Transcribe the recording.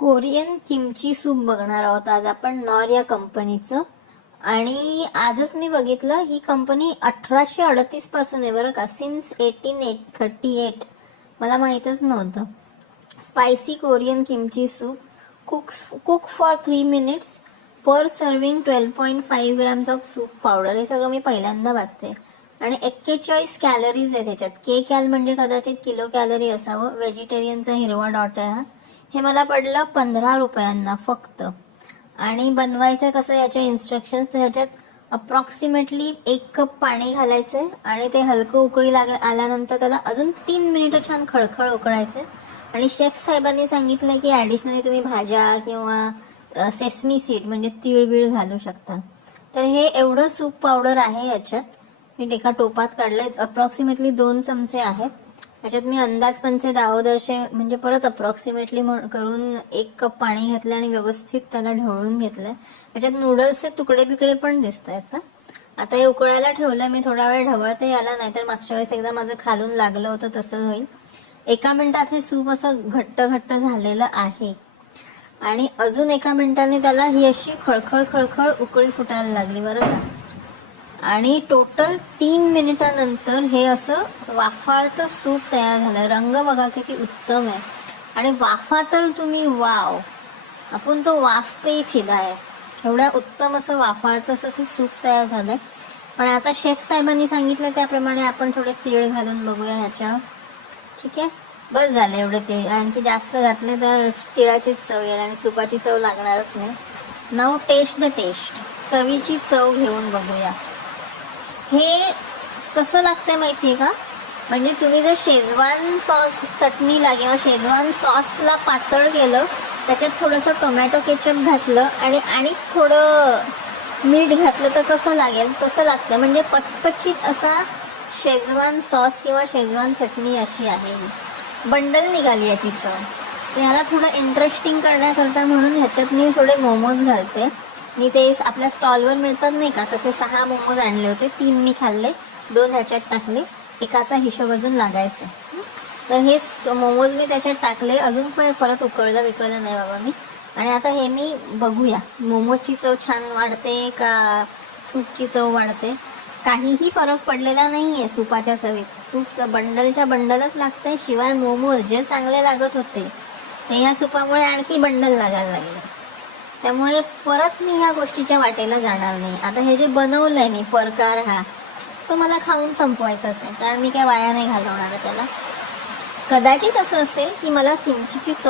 Korean kimchi soup बघणार आहोत आज आपण नॉर या कंपनीचं. आणि आजच मी बघितलं ही कंपनी 1838 पासून आहे बरं का, सिन्स 1838. मला माहीतच नव्हतं. Spicy Korean kimchi soup, cook for 3 minutes, per serving 12.5 grams of soup powder. हे सगळं मी पहिल्यांदा वाचते. आणि 41 कॅलरीज आहे त्याच्यात. के कॅल म्हणजे कदाचित किलो कॅलरी असावं. व्हेजिटेरियनचा हिरवा डॉट आहे हा. हे मला पडलं 15 रुपयांना फक्त. आणि बनवायचं कसं याचे इन्स्ट्रक्शन्स, तर ह्याच्यात अप्रॉक्सिमेटली 1 कप पाणी घालायचंय आणि ते हलकं उकळी आल्यानंतर त्याला अजून 3 मिनिटं छान खळखळ उकळायचे. आणि शेफ साहेबांनी सांगितलं की ॲडिशनली तुम्ही भाज्या किंवा सेसमी सीड म्हणजे तीळ घालू शकता. तर हे एवढं सूप पावडर आहे याच्यात. मी एका टोपात काढलंय. अप्रॉक्सिमेटली 2 चमचे आहेत. त्याच्यात मी अंदाजपंचे दावदर्शे म्हणजे परत अप्रॉक्सिमेटली करून 1 कप पाणी घेतलं आणि व्यवस्थित त्याला ढवळून घेतलंय. त्याच्यात नूडल्सचे तुकडे बिकडे पण दिसत आहेत ना. आता हे उकळायला ठेवलंय मी. थोडा वेळ ढवळते याला, नाहीतर मागच्या वेळेस एकदा माझं खालून लागलं होतं तसं होईल. 1 मिनिटात हे सूप असं घट्ट झालेलं आहे. आणि अजून 1 मिनिटाने त्याला ही अशी खळखळ उकळी फुटायला लागली बरं का. आणि टोटल 3 मिनिटानंतर हे असं वाफाळतं सूप तयार झालं. रंग बघा किती उत्तम आहे. आणि वाफा तर तुम्ही वाव, आपण तो वाफ पे फिदा आहे. एवढ्या उत्तम असं वाफाळतं असं सूप तयार झालंय. पण आता शेफ साहेबांनी सांगितलं त्याप्रमाणे आपण थोडे तीळ घालून बघूया ह्याच्यावर. ठीक आहे, बस झालं एवढे तीळ. आणखी जास्त घातले तर तिळाचीच चव येईल आणि सुपाची चव लागणारच नाही. Now taste the taste. चवीची चव घेऊन बघूया हे कसं लागतंय माहितीये का. म्हणजे तुम्ही जर शेजवान सॉस चटणीला किंवा शेजवान सॉसला पातळ केलं, त्याच्यात थोडंसं टोमॅटो केचप घातलं आणि थोडं मीठ घातलं तर कसं लागेल तसं लागतं. म्हणजे पचपचीत असा शेजवान सॉस किंवा शेजवान चटणी अशी आहे. बंडल निघाली याची चव. याला थोडं इंटरेस्टिंग करण्याकरता म्हणून ह्याच्यात मी थोडे मोमोज घालते. मी ते आपल्या स्टॉलवर मिळतात नाही का, तसे 6 मोमोज आणले होते. 3 मी खाल्ले, 2 ह्याच्यात टाकले. एकाचा हिशोब अजून लागायचा. तर हे मोमोज मी त्याच्यात टाकले. अजून पण परत विकळलं नाही बाबा मी. आणि आता हे मी बघूया मोमोजची चव छान वाढते का सूपची चव वाढते. काहीही फरक पडलेला नाहीये सूपाच्या चवीत. सूप बंडलच्या बंडलच लागतंय. शिवाय मोमोज जे चांगले लागत होते ते ह्या सूपामुळे आणखी बंडल लागायला लागले. त्यामुळे परत मी ह्या गोष्टीच्या वाटेला जाणार नाही. आता हे जे बनवलंय मी प्रकार हा, तो मला खाऊन संपवायचाच आहे. कारण मी काय वाया नाही घालवणार त्याला. कदाचित असं असेल की मला किमचीची चव